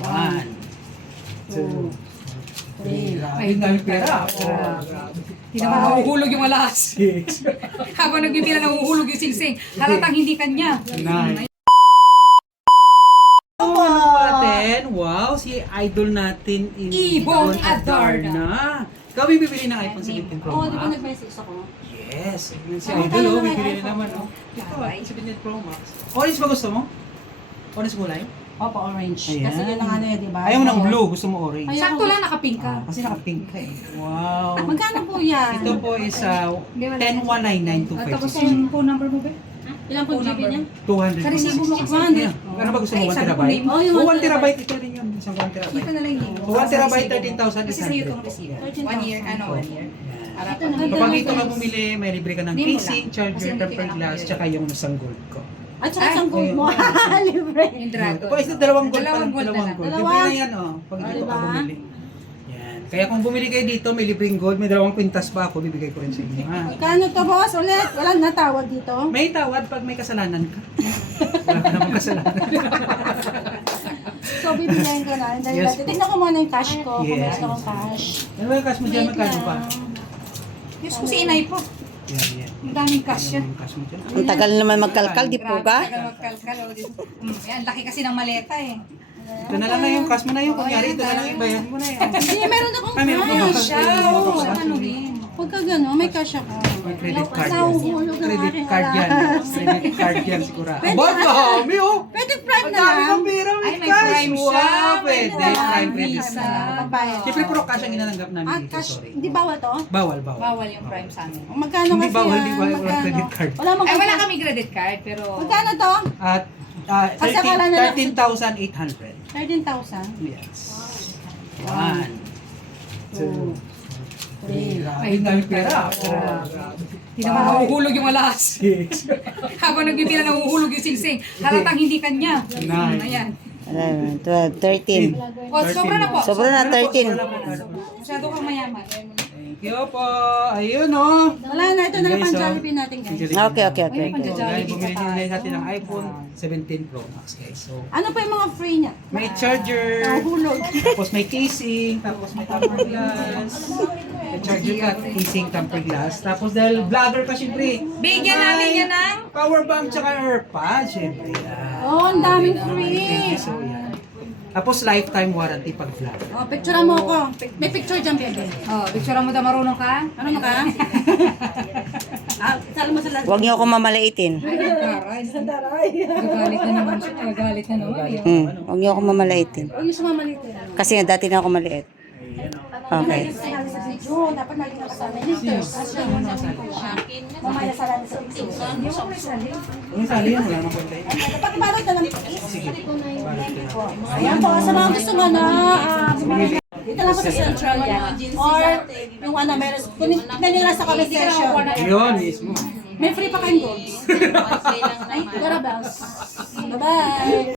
One, two, three. Ay, dami pera. Hindi naman nahuhulog yung alas. Six, Habang nagbibilang nahuhulog yung singsing. Halatang hindi kanya. nine. Natin, wow, si idol natin Yvonne Adarna. Ikaw bibili ng iPhone 17 Pro Oo, di ba Max? nag-message ako? Yes, yun si idol, oh, bibili na naman. Oh. Ito, 17 Pro Max. Orange ba gusto mo? Orange kulay? Opo, orange. Ayan. Kasi yun ang ano yun, di ba? Ayaw mo ng blue, gusto mo orange. Ayaw. Sakto lang nakapink ka. Kasi naka-pink ka eh. Wow. Magkano po yan? Ito po is 10,199,256. Tapos yung phone number mo ba? Ilang po GB niya? 200. Sa resibo mo kasi. 100. Ano ba gusto mo? 1 Ay, sabi ko terabyte? name. Oh, yung 1 1 terabyte. Ito rin yun. Isang 1 Ito terabyte. na lang yun. So 1 terabyte, Kasi sa'yo 13,800. itong resibo. 13,000. 1 year, ano, 1 year. Para Ito na. Kapag ito ka bumili, may libre ka ng Hindi mo casing, lang. charger, Kasi hindi tempered ka glass, nakabili. tsaka yung nasang gold ko. At saka Ay, isang gold mo. Libre. Yung dragon. Po, isa dalawang gold pa lang. Dalawang gold na lang. gold. Dalawa? Libre na yan, oh. Pag dito diba? ka bumili. Yan. Kaya kung bumili kayo dito, may libreng gold, may dalawang kwintas pa ako, bibigay ko rin sa inyo. Ha? Magkano to, boss? Ulit. Walang natawag dito. May tawad pag may kasalanan ka. Wala ka namang kasalanan. So, bibigyan ko na. Dahil Yes, natin. Tingnan ko muna yung cash ko. Kung Yes. meron akong cash. Ano ba yung cash mo dyan? Magkano pa? Diyos ko si inay po. Yan, yan. Ang daming cash yan. Yung cash mo dyan. Ang tagal naman magkalkal, di po ba? Tagal magkalkal. Yan, laki kasi ng maleta eh. Ito na lang na yung cash mo na yun. Kunyari, ito na lang yung bayan mo na yan. Hindi, meron akong Ah, meron ka ba? cash. Siya, oo, sa ano rin. Pagka gano'n, may cash ako. May credit card yan. Nahuhulog ang Credit aking card yan. alas. Credit card yan sigurado. Pwede Aba, ba? dami oh! Pwede prime Ang na dami lang. ng pera, Ay, may may cash. prime siya. Wow, pwede. May Prime Visa. credit. Pabayad. Siyempre, puro cash ang inananggap namin Ah, dito. cash. Sorry. Hindi bawal to? Bawal, bawal. Bawal yung prime sa amin. Magkano Hindi kasi bawal, yan? di bawal, walang Magkano? credit card. Wala Ay, wala magkano. kami credit card, pero... Magkano to? At Kasi akala na lang- 13,800. 13,000. Yes. One, two, three. Ay, dami pera. Hindi naman nahuhulog yung alas. Six, Habang nagbibilang nahuhulog yung singsing. Halatang hindi kanya. Nine. Ayan. 11, 12, 13. O, sobra na po. Sobra na, 13. Masyado kang mayaman. Thank you po. Ayun oh. Wala na, ito na lang Guys, pang oh. Jollibee natin, guys. Okay, okay, okay. Ay, okay. Dahil bumili din natin ng iPhone 17 Pro Max guys. So, Ano pa yung mga free niya? may charger, Nahuhulog. tapos may casing, tapos may tempered glass. May charger ka, casing, tempered glass. Tapos dahil vlogger ka syempre. Bigyan natin yan ng... Power bank tsaka AirPod syempre. Yan. Oh, ang daming Thank free. you, so yan. Tapos lifetime warranty pag vlog. Oh, picturean mo ako. May picture dyan, bebe. Oh, picture mo daw marunong ka? Ano mo ka? Sala mo sa lahat. Huwag niyo ako mamalaitin. Gagalit na naman siya. Gagalit na naman. Huwag niyo ako mamalaitin. Huwag yung sumamalitin. Kasi nga dati na ako maliit. Okay. Sinabi sa video, dapat nalito ka sa amin. Mamaya sa lahat sa video. Yung sali yan, wala nang konti. Dapat marot na lang. Ayan po, sa mga gusto mo na, dito lang po sa Central yan. Or, yung ano, meron, kunin nyo lang sa comment section. Yun, mismo. May free pa kayong goals. Ay, Garabels. Bye-bye.